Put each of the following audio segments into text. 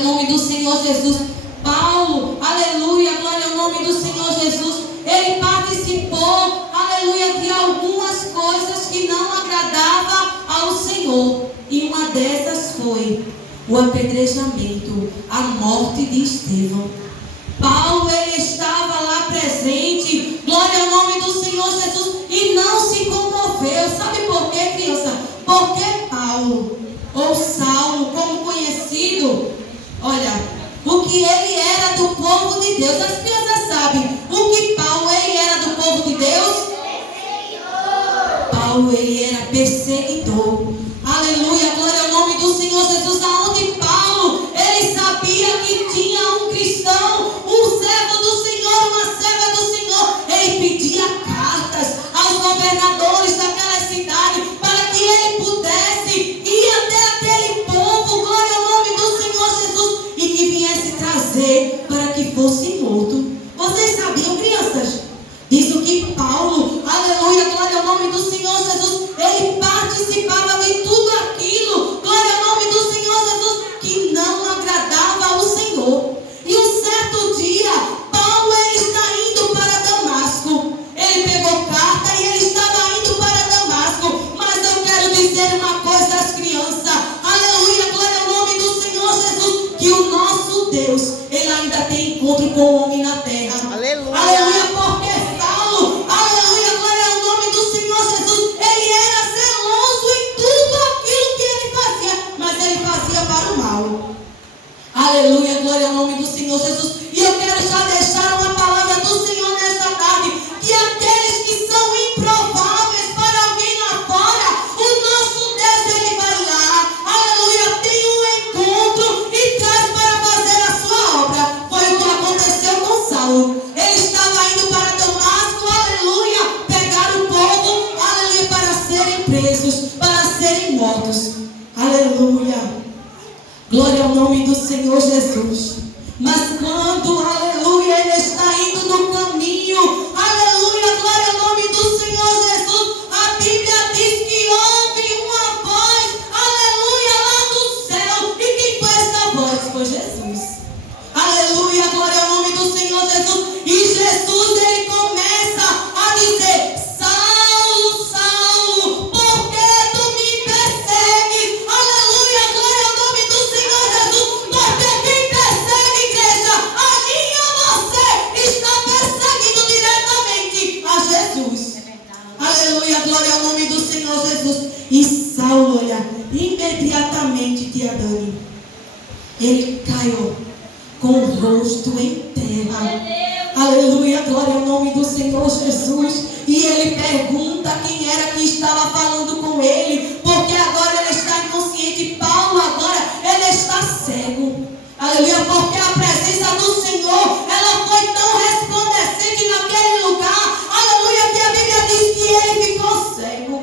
Em nome do Senhor Jesus. Paulo, aleluia, glória ao nome do Senhor Jesus. Ele participou, aleluia, de algumas coisas que não agradavam ao Senhor. E uma dessas foi o apedrejamento, a morte de Estevão. Paulo, ele estava lá presente, glória ao nome do Senhor Jesus, e não se comoveu. Sabe por quê, criança? Porque Paulo, ou Saulo, como conhecido, olha, o que ele era do povo de Deus. As crianças sabem o que Paulo, ele era do povo de Deus? Paulo, ele era perseguidor. Aleluia, glória ao nome do Senhor Jesus. Aonde Paulo, ele sabia que tinha um cristão, um servo do Senhor, uma serva do Senhor. Ele pedia cartas aos governadores daquela cidade para que ele pudesse ir até aquele povo, glória ao nome do Senhor Jesus, e que viesse trazer para que fosse morto. Vocês sabiam, crianças? Diz o que Paulo, aleluia, glória ao nome do Senhor Jesus, ele participava de tudo aquilo, glória ao nome do Senhor Jesus, que não agradava ao Senhor. E um certo dia, Paulo, ele está indo para Damasco. Ele pegou carta e ele estava indo para Damasco. Mas eu quero dizer uma coisa às crianças, aleluia, glória ao nome do Senhor Jesus, que o nosso Deus, ele ainda tem encontro com o homem na terra. Aleluia. Aleluia, porque Saulo, aleluia, glória ao nome do Senhor Jesus, ele era zeloso em tudo aquilo que ele fazia, mas ele fazia para o mal. Aleluia, glória ao nome do Senhor Jesus. E eu quero já deixar uma palavra do Senhor nesta tarde, que aqueles que são improváveis para alguém lá fora, o nosso Deus, ele vai lá, aleluia, tem um encontro e traz para fazer a sua obra. Foi o que aconteceu com Saulo. Ele estava indo para Damasco, aleluia, pegar o povo, aleluia, para serem presos, para serem mortos. Aleluia. Glória ao nome do Senhor Jesus. Mas quando, aleluia, ele está indo no caminho, aleluia, glória ao nome do Senhor Jesus, a Bíblia diz que houve uma voz, aleluia, lá do céu. E quem foi essa voz? Foi Jesus. Aleluia, glória ao nome do Senhor Jesus. E Jesus, ele começa a dizer: Saulo, Saulo, por que tu me persegues? Aleluia, glória ao nome do Senhor Jesus. Porque quem persegue, igreja, a mim e a você, está perseguindo diretamente a Jesus. Aleluia, glória ao nome do Senhor Jesus. E Saulo, olha, imediatamente, tia Dani, ele caiu com o rosto em terra. Aleluia, glória ao nome do Senhor Jesus. E ele pergunta quem era que estava falando com ele, porque agora ele está inconsciente. Paulo agora, ele está cego. Aleluia, porque a presença do Senhor, ela foi tão resplandecente naquele lugar. Aleluia, que a Bíblia diz que ele ficou cego.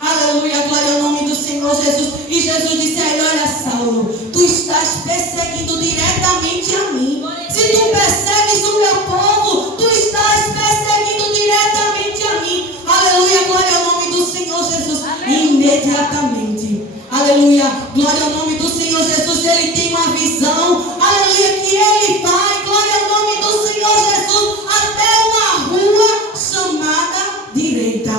Aleluia, glória ao nome do Senhor Jesus. E Jesus disse a ele: olha, Saulo, tu estás perseguindo diretamente a mim. Se tu persegues o meu povo, tu estás perseguindo diretamente a mim. Aleluia, glória ao nome do Senhor Jesus. Imediatamente, aleluia, glória ao nome do Senhor Jesus, ele tem uma visão, aleluia, que ele vai, glória ao nome do Senhor Jesus, até uma rua chamada direita.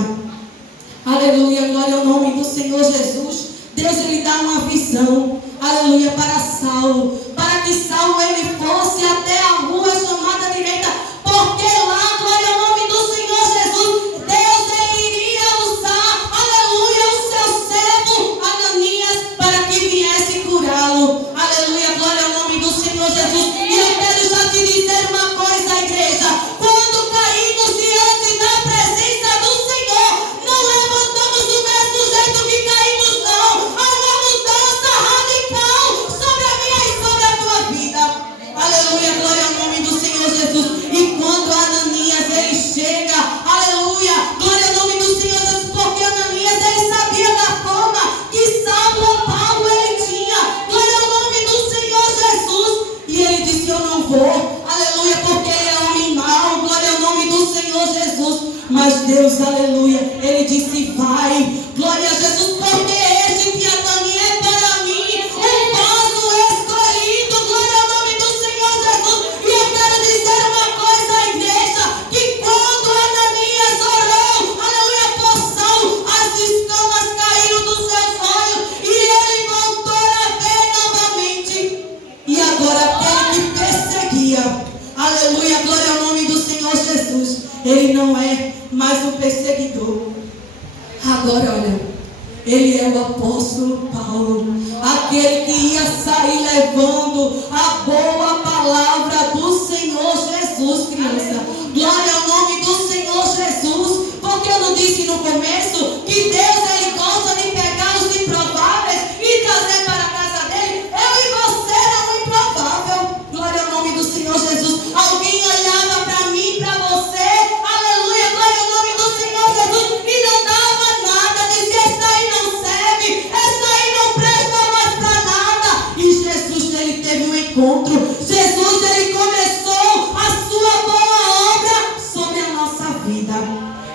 Aleluia, glória ao nome do Senhor Jesus. Deus, ele dá uma visão, aleluia, para Saulo, para que Saulo, ele fosse até a rua chamada direita, porque lá, glória ao nome do Senhor Jesus, Deus, ele iria usar, aleluia, o seu servo Ananias, para que viesse curá-lo. Aleluia, glória ao nome do Senhor Jesus. E eu quero já te dizer uma coisa, igreja: quando caímos diante da presença do Senhor, não levantamos do mesmo jeito que caímos, não. Há uma mudança radical sobre a minha e sobre a tua vida. Aleluia, glória ao nome do Senhor Jesus. E quando Ananias, ele chega, aleluia, glória ao nome do Senhor Jesus, porque Ananias, ele sabia da forma que Paulo, ele tinha, glória ao nome do Senhor Jesus. E ele disse: eu não vou, aleluia, porque ele é homem mau, glória ao nome do Senhor Jesus. Mas Deus, aleluia, ele disse: vai, glória a Jesus, porque este que é para mim, um vaso escolhido, glória ele não é mais um perseguidor. Agora, olha, ele é o apóstolo Paulo, aquele que ia sair levando a boa palavra do Senhor Jesus, criança. Glória ao nome do Senhor Jesus. Porque eu não disse no começo que Deus, ele gosta de pegar os improváveis e trazer para a casa dele? Eu e você era um improvável. Glória ao nome do Senhor Jesus. Alguém olhava para mim, para você, aleluia, glória ao nome do Senhor Jesus, e não dava nada, dizia: essa aí não serve, essa aí não presta mais para nada. E Jesus, ele teve um encontro. Jesus, ele começou a sua boa obra sobre a nossa vida.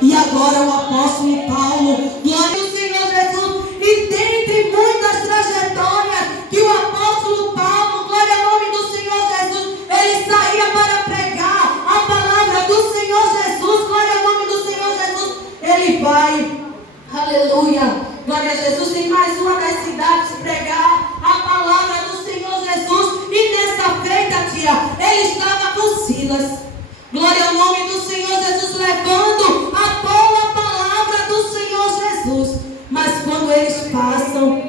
E agora o apóstolo Paulo, glória ao Senhor Jesus, e dentre muitas trajetórias que o apóstolo Paulo, glória ao nome do Senhor Jesus, ele saía para pregar a palavra do Senhor Jesus, glória ao nome do Senhor Jesus. Ele vai, aleluia, glória a Jesus, em mais uma das cidades pregar a palavra do Senhor Jesus. E nessa feita, tia, ele estava com Silas, glória ao nome do Senhor Jesus, levando a boa palavra do Senhor Jesus. Mas quando eles passam,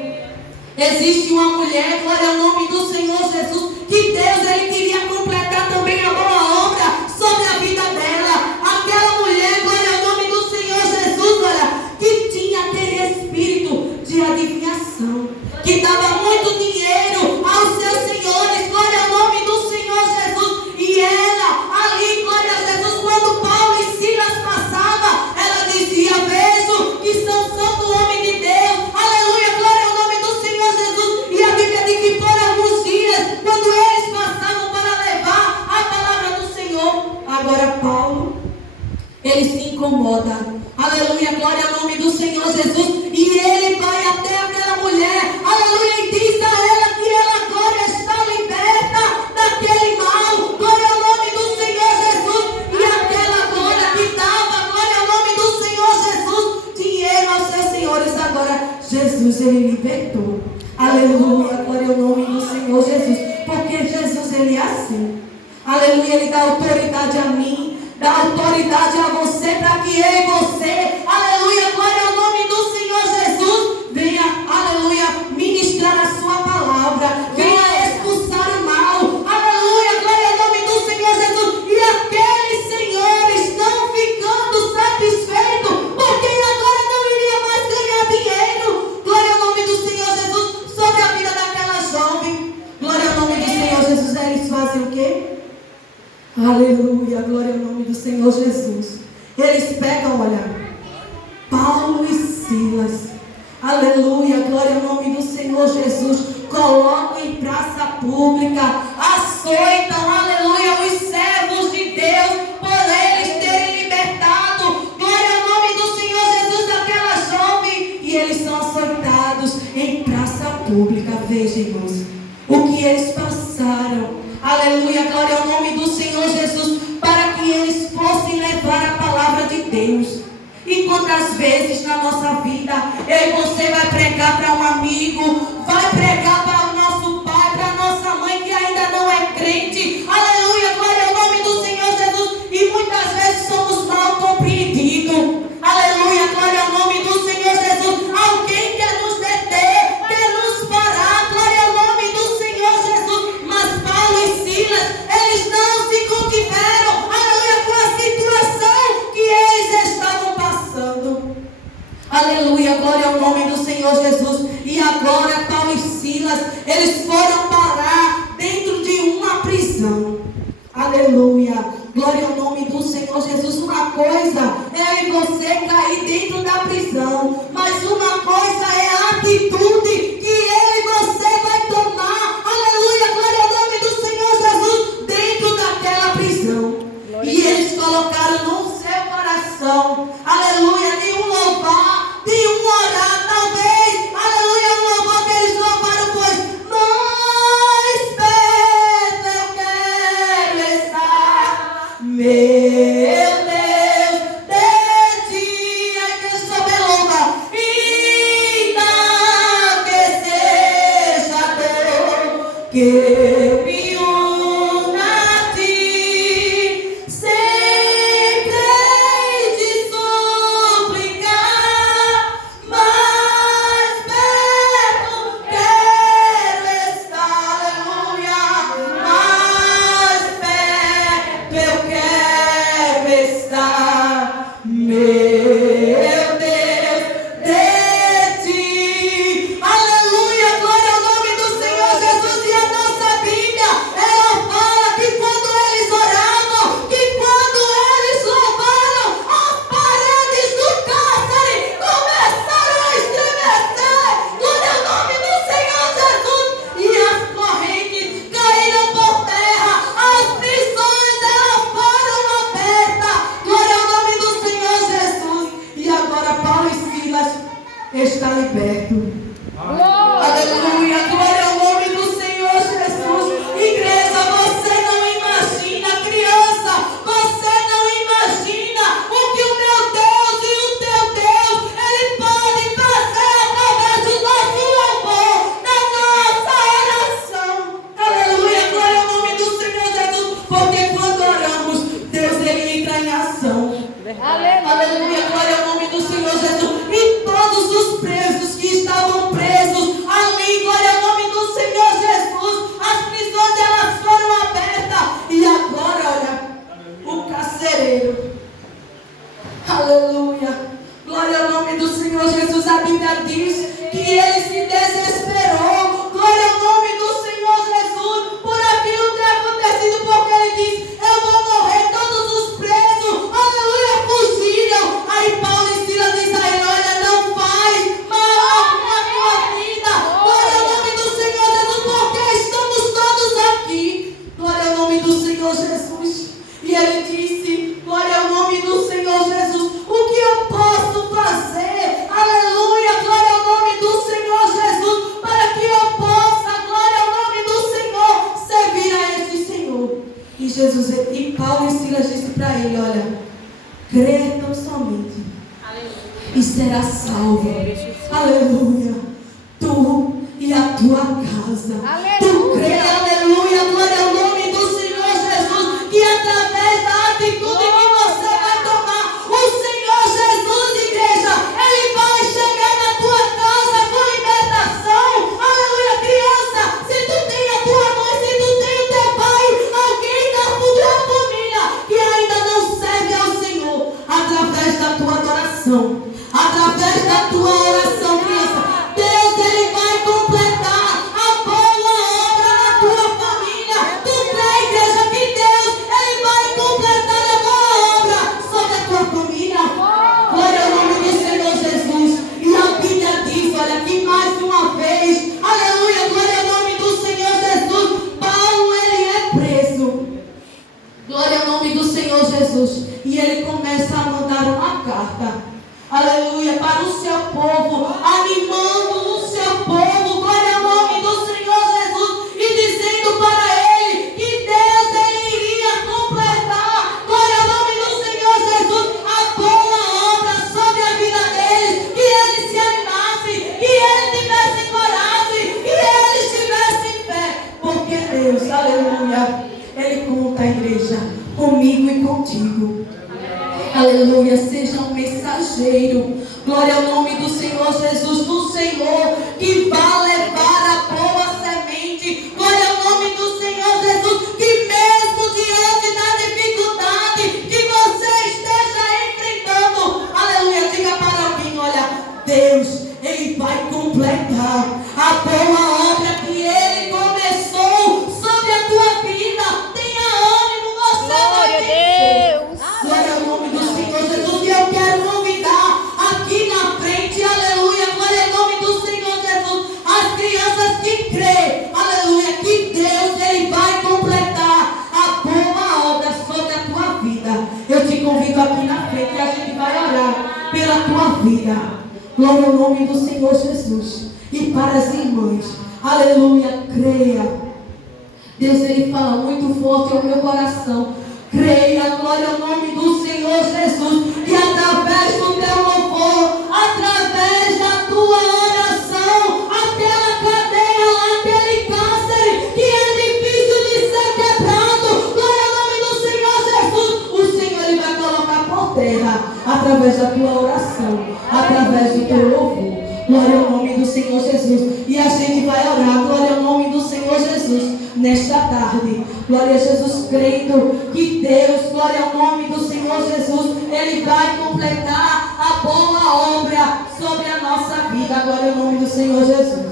existe uma mulher, glória ao nome do Senhor Jesus, que Deus, ele queria completar também a boa obra sobre a vida dela. Aquela mulher, glória ao nome do Senhor Jesus, olha, que tinha aquele espírito de adivinhação, que dava muito dinheiro aos seus senhores, glória ao nome do Senhor Jesus. E ela, ali, glória a Jesus, quando Paulo e Silas passavam, ela dizia: vejo que são santo homem de Deus, aleluia, glória ao nome do Senhor Jesus. E a Bíblia diz que por alguns dias, quando eles passavam para levar a palavra do Senhor, agora Paulo, ele se incomoda, aleluia, glória ao nome do Senhor Jesus, e ele vai até aquela mulher, aleluia, e diz a ela que ela agora está liberta daquele mal, glória ao nome do Senhor Jesus. E aquela agora que dava, glória ao nome do Senhor Jesus, dinheiro aos seus senhores, agora Jesus, ele libertou, aleluia, glória ao nome do Senhor Jesus. Porque Jesus, ele é assim, aleluia, ele dá autoridade a mim, dá autoridade a você, para que eu e você, aleluia, glória ao nome do Senhor Jesus, venha, aleluia, ministrar a sua palavra, venha expulsar o mal, aleluia, glória ao nome do Senhor Jesus. E aqueles senhores não ficando satisfeitos, porque agora não iria mais ganhar dinheiro, glória ao nome do Senhor Jesus, sobre a vida daquela jovem, glória ao nome do Senhor Jesus. Eles fazem o quê? Aleluia, glória ao nome do Senhor Jesus. Eles pegam, olha, Paulo e Silas, aleluia, glória ao nome do Senhor Jesus, colocam em praça pública, açoitam, aleluia, os servos de Deus, por eles terem libertado, glória ao nome do Senhor Jesus, daquela jovem, e eles são açoitados em praça pública. Veja, irmãos, o que eles passaram, aleluia, glória ao nome do Senhor Jesus, para que eles fossem levar a palavra de Deus. E quantas vezes na nossa vida, eu e você vai pregar para um amigo, vai pregar para o nosso pai, para a nossa mãe que ainda não é crente, aleluia, glória ao nome do Senhor Jesus, e muitas vezes somos mal compreendidos, aleluia, glória ao nome do Senhor Jesus. Alguém quer nos deter, quer nos parar, glória ao nome do Senhor Jesus. Mas Paulo e Silas, eles não se contiveram, aleluia, com a situação que eles estavam passando, aleluia, glória ao nome do Senhor Jesus. E agora Paulo e Silas, eles foram parar dentro de uma prisão, aleluia, glória ao nome do Senhor Jesus. Uma coisa é eu e você cair dentro da prisão, mas uma coisa é a atitude que eu e você vai tomar, aleluia, glória ao nome do Senhor Jesus, dentro daquela prisão. E eles colocaram no seu coração, aleluia, de um louvar, de um orar, talvez, aleluia, um louvor que eles louvaram, pois mais perto eu quero estar, meu Deus, de ti. Ai, que eu souber louvar, ainda que seja dor, que eu me una a ti, sempre Aleluia, glória ao nome do Senhor Jesus. E todos os presos que estavam presos ali, glória ao nome do Senhor Jesus. As prisões elas foram abertas. E agora, olha, o carcereiro. Aleluia, glória ao nome do Senhor Jesus. A Bíblia diz que ele se desesperou. Glória ao nome do Senhor Jesus por aquilo que é acontecido, porque ele diz: eu vou morrer. Todos os presos, aleluia, fugiram. Aí Paulo e Silas dizem a ele: olha, não faz mal à tua vida. Glória ao nome do Senhor Jesus, porque estamos todos aqui. Glória ao nome do Senhor Jesus. E ele disse: glória ao nome do Senhor Jesus, o que eu posso fazer? Aleluia, glória ao nome do Senhor Jesus, para que eu possa, glória ao nome do Senhor, servir a este Senhor. E Jesus, e Paulo e Silas disse para ele: olha, crê tão somente, e será salvo. Aleluia, tu e a tua casa. Tu crê, aleluia, glória ao nome do Senhor Jesus, que através da atitude que você vai tomar, o Senhor Jesus, igreja, ele vai chegar na tua casa com libertação. Aleluia, criança, se tu tem a tua mãe, se tu tem o teu pai, alguém da tua família que ainda não serve ao Senhor, através da tua adoração, através da tua oração, criança, Deus, ele vai completar a boa obra na tua família. Tu crê, igreja, que Deus, ele vai completar a boa obra sobre a tua família? Glória ao nome do Senhor Jesus. E a Bíblia diz, olha, que mais uma vez, aleluia, glória ao nome do Senhor Jesus, Paulo, ele é preso. Glória ao nome do Senhor Jesus. E ele começa a mandar uma carta, aleluia, para o seu povo, animando o seu povo, glória ao nome do Senhor Jesus, e dizendo para ele que Deus, ele iria completar, glória ao nome do Senhor Jesus, a boa obra sobre a vida deles, que ele se animasse, que ele tivesse coragem, que ele estivesse em fé, porque Deus, aleluia, ele conta, a igreja, comigo e contigo. Aleluia, seja um mensageiro, glória ao nome do Senhor Jesus, do Senhor, que vai levar a boa semente, glória ao nome do Senhor Jesus, que mesmo diante da dificuldade que você esteja enfrentando, aleluia, diga para alguém: olha, Deus, ele vai completar a boa obra que ele começou sobre a tua vida. Tenha ânimo, você vai vencer. Glória ao nome do Senhor Jesus. E eu quero convidar aqui na frente, aleluia, glória ao nome do Senhor Jesus, as crianças que creem, aleluia, que Deus, ele vai completar a boa obra sobre a tua vida. Eu te convido aqui na frente e a gente vai orar pela tua vida. Glória ao nome do Senhor Jesus. E para as irmãs, aleluia, creia. Deus, ele fala muito forte ao meu coração. Creia, glória ao nome do Senhor Jesus, que através do teu louvor, através da tua oração, aquela cadeia lá, aquele cárcere que é difícil de ser quebrado, glória ao nome do Senhor Jesus, o Senhor, ele vai colocar por terra, através da tua oração, através do teu louvor. Glória ao nome do Senhor Jesus. E a gente vai orar, glória ao nome do Senhor Jesus, nesta tarde. Glória a Jesus, crendo que Deus, glória ao nome do Senhor Jesus, ele vai completar a boa obra sobre a nossa vida. Glória ao nome do Senhor Jesus.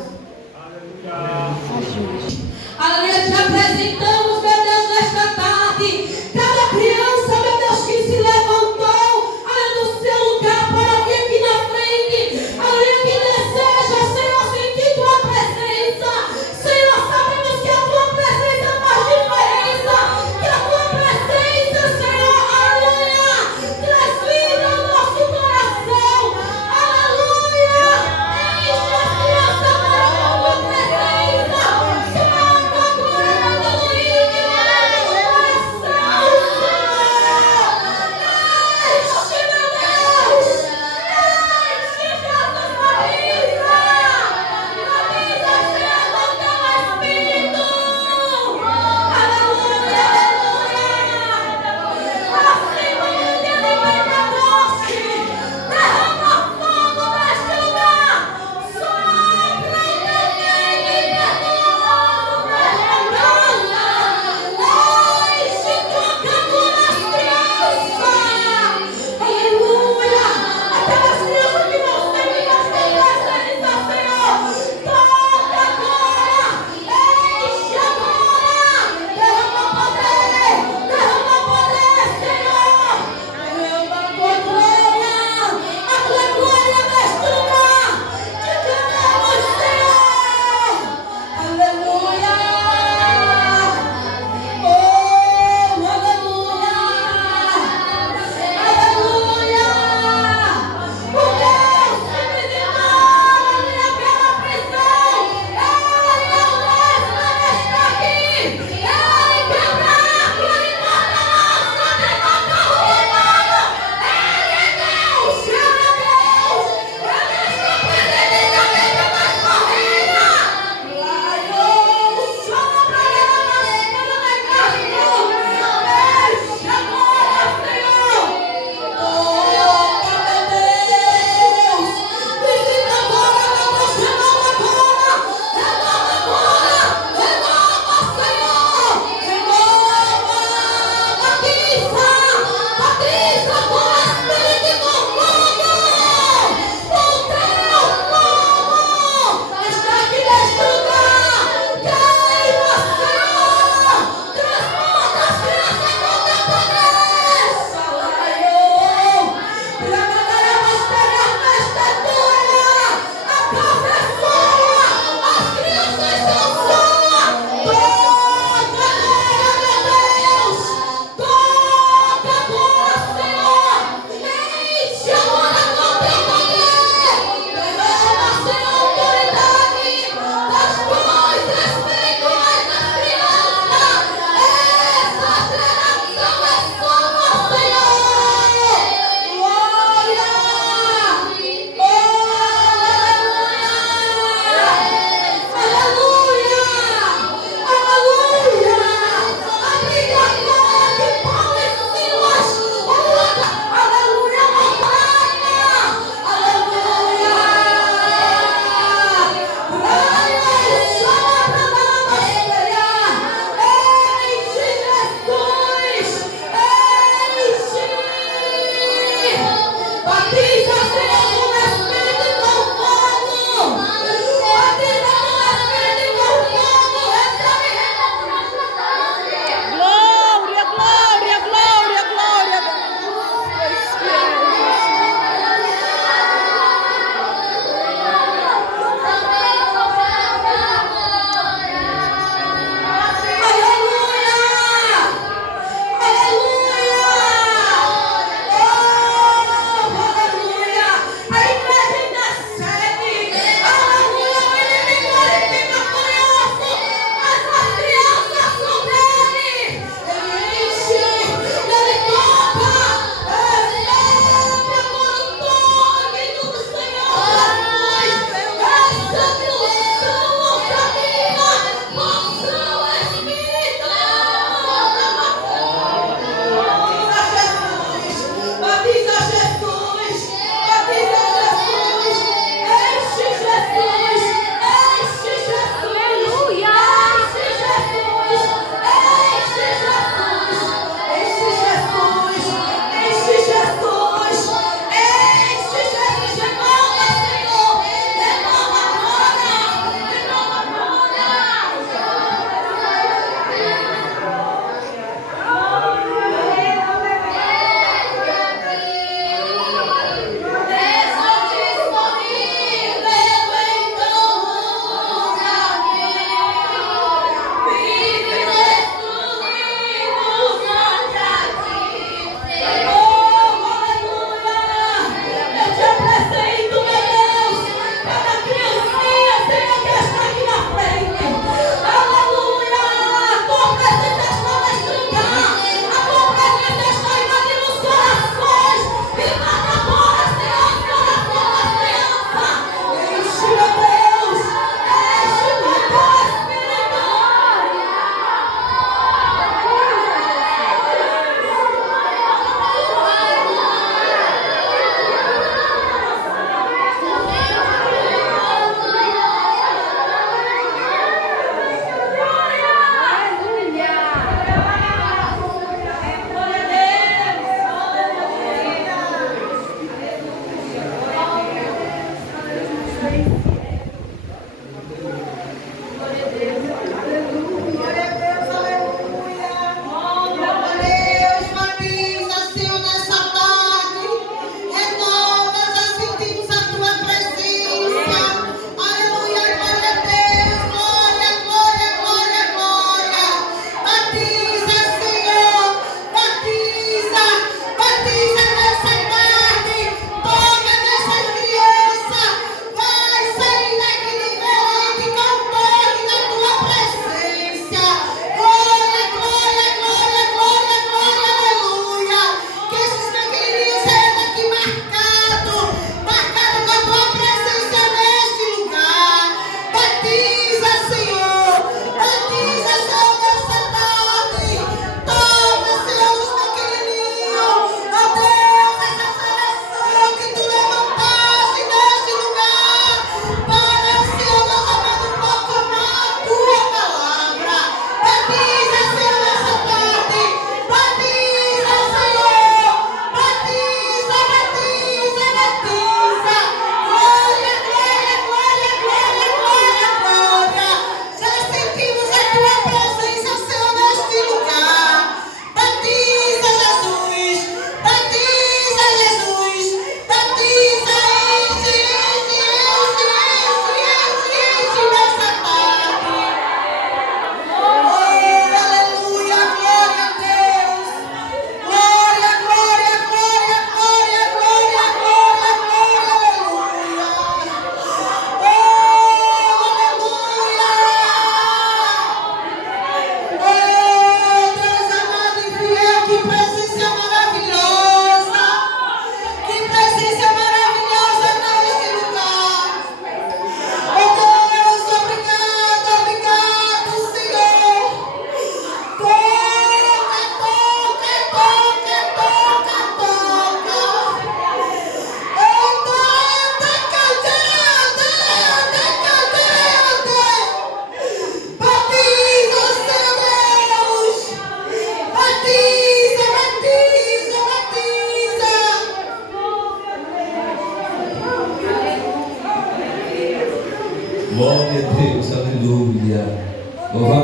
Aleluia. Te apresentamos, meu Deus, nesta tarde, cada criança, meu Deus, que se levantou, aleluia, do seu lugar para vir aqui na frente, aleluia, que deseja, Senhor, sentir tua presença. Senhor, sabemos que a tua presença faz diferença, que a tua presença, Senhor, aleluia, transfira o nosso coração, aleluia, enche as crianças da tua presença, Senhor, glória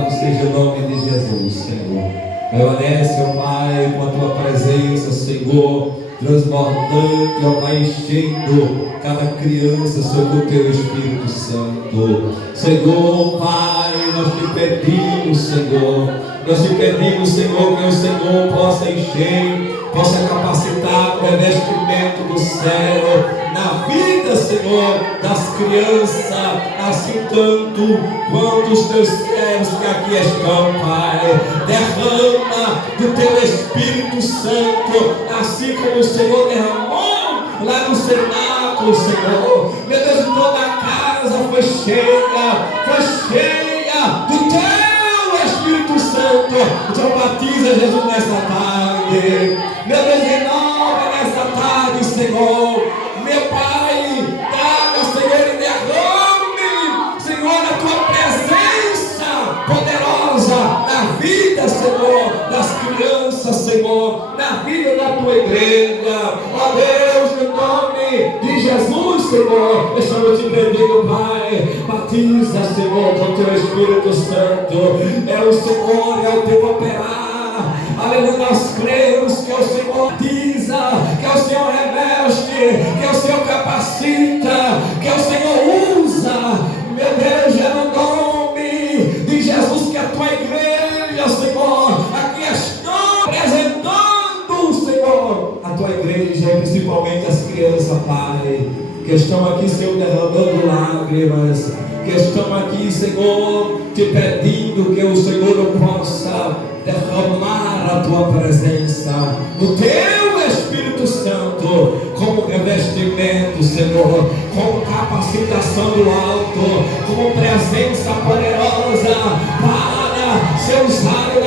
Louvado seja o nome de Jesus, Senhor. Permanece, ó Pai, com a tua presença, Senhor, transbordante, ó Pai, enchendo cada criança, Senhor, do teu Espírito Santo. Senhor, Pai, nós te pedimos, Senhor, que o Senhor possa encher, possa capacitar com o revestimento do céu na vida, Senhor, das crianças, assim tanto quanto os teus servos que aqui estão, Pai. Derrama do teu Espírito Santo, assim como o Senhor derramou lá no cenáculo, Senhor. Meu Deus, toda a casa foi cheia do teu Espírito Santo. Então batiza, Jesus, nesta tarde. Meu Deus, renova nesta tarde, Senhor. Meu Pai, traga, Senhor, e derrame, Senhor, a tua presença poderosa na vida, Senhor, das crianças, Senhor, na vida da tua igreja. Ó Deus, no nome de Jesus, Senhor, estamos te pedindo, Pai, batiza, Senhor, com teu Espírito Santo. É o Senhor, é o teu operar. Aleluia, nós cremos que o Senhor batiza, que o Senhor reveste, que o Senhor capacita, que o Senhor usa. Meu Deus, é no nome de Jesus que a tua igreja, Senhor, aqui está apresentando, Senhor, a tua igreja, principalmente as crianças, Pai, que estão aqui, Senhor, derramando lágrimas, que estão aqui, Senhor, te pedindo que o Senhor possa derramar a tua presença, o teu Espírito Santo, como revestimento, Senhor, como capacitação do alto, como presença poderosa para ser usado